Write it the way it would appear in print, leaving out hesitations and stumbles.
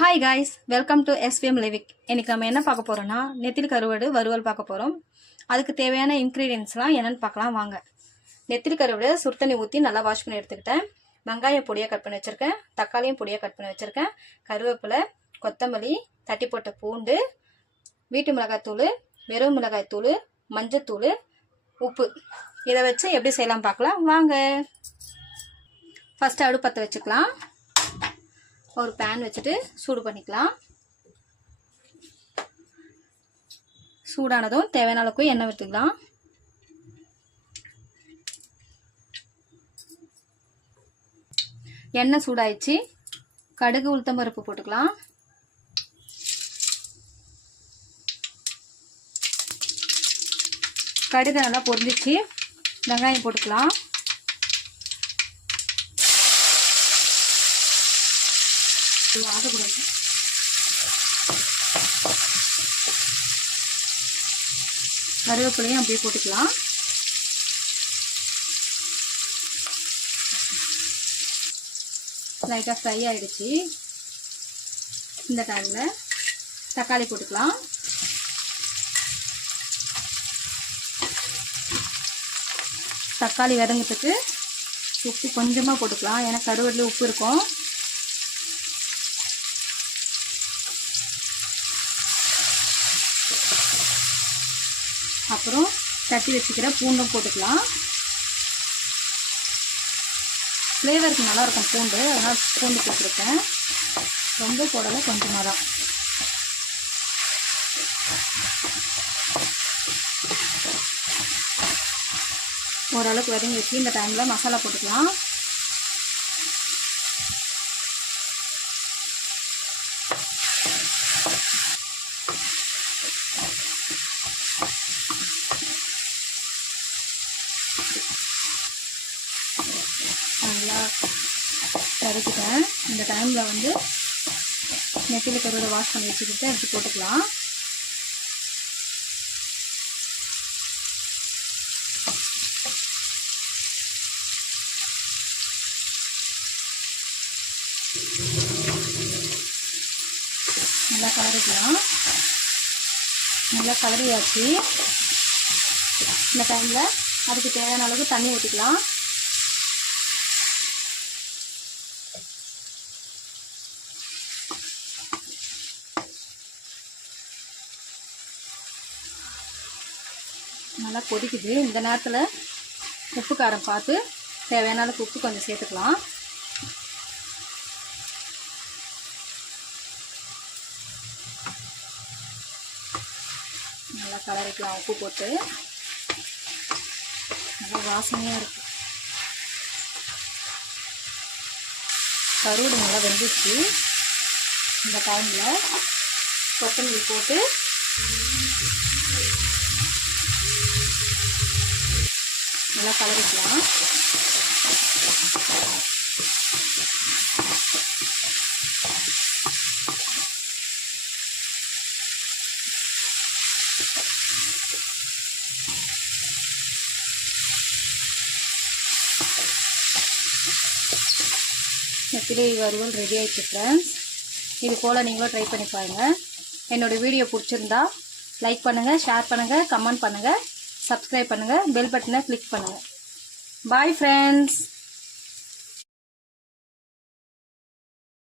Hi guys, welcome to SVM Livik. இன்றைக்கி நம்ம என்ன பார்க்க போகிறோன்னா நெத்திலி கருவாடு வறுவல் பார்க்க போகிறோம். அதுக்கு தேவையான இன்க்ரீடியன்ஸ்லாம் என்னென்னு பார்க்கலாம் வாங்க. நெத்திலி கருவாடு சுடுதண்ணி ஊற்றி நல்லா வாஷ் பண்ணி எடுத்துக்கிட்டேன். வெங்காயம் பொடியாக கட் பண்ணி வச்சுருக்கேன், தக்காளியும் பொடியாக கட் பண்ணி வச்சுருக்கேன், கருவேப்பிலை, கொத்தமல்லி, தட்டி போட்ட பூண்டு, வீட்டு மிளகாய்த்தூள், வெறும் மிளகாய்த்தூள், மஞ்சத்தூள், உப்பு. இதை வச்சு எப்படி செய்யலாம் பார்க்கலாம் வாங்க. ஃபஸ்ட்டு அடுப்பு பற்ற வச்சுக்கலாம். ஒரு பேன் வச்சுட்டு சூடு பண்ணிக்கலாம். சூடானதும் தேவையான அளவுக்கு எண்ணெய் விட்டுக்கலாம். எண்ணெய் சூடாயிடுச்சு. கடுகு உளுத்தம் பருப்பு போட்டுக்கலாம். கடுகு நல்லா பொரிஞ்சிச்சு. வெங்காயம் போட்டுக்கலாம். கருவேப்பிலையும் அப்படியே போட்டுக்கலாம். லைட்டாக ஃப்ரை ஆகிடுச்சு. இந்த டைமில் தக்காளி போட்டுக்கலாம். தக்காளி வதங்கிறதுக்கு உப்பு கொஞ்சமாக போட்டுக்கலாம், ஏன்னா கருவேப்பிலை உப்பு இருக்கும். அப்புறம் தட்டி வச்சுக்கிற பூண்டும் போட்டுக்கலாம். ஃப்ளேவருக்கு நல்லாயிருக்கும் பூண்டு, அதனால் பூண்டு போட்டிருக்கேன். ரொம்ப போடலை, கொஞ்சமாக தான். ஓரளவுக்கு வதங்கி வச்சு இந்த டைமில் மசாலா போட்டுக்கலாம். நல்லா வதக்கிட்டேன். இந்த டைமில் வந்து நெத்திலி கருவாடை வாஷ் பண்ணி வச்சுக்கிட்டு எடுத்து போட்டுக்கலாம். நல்லா கலரிக்கலாம். நல்லா கலரியாச்சு. இந்த டைமில் அதுக்கு தேவையான அளவுக்கு தண்ணி ஊற்றிக்கலாம். நல்லா கொதிக்குது. இந்த நேரத்தில் உப்பு காரம் பார்த்து தேவையான அளவுக்கு உப்பு கொஞ்சம் சேர்த்துக்கலாம். நல்லா கலரிக்கலாம் உப்பு போட்டு. நல்லா வாசனையாக இருக்குது. கருவாடு நல்லா வெந்துச்சு. இந்த டைமில் கொத்தமல்லி போட்டு நல்லா கலரிக்கலாம். நெத்திலி வறுவல் ரெடி ஆகிடுச்சு ஃப்ரெண்ட்ஸ். இது போல் நீங்களும் ட்ரை பண்ணி பாருங்கள். என்னோடய வீடியோ பிடிச்சிருந்தா லைக் பண்ணுங்கள், ஷேர் பண்ணுங்கள், கமெண்ட் பண்ணுங்கள், சப்ஸ்கிரைப் பண்ணுங்கள், பெல் பட்டனை கிளிக் பண்ணுங்கள். Bye friends.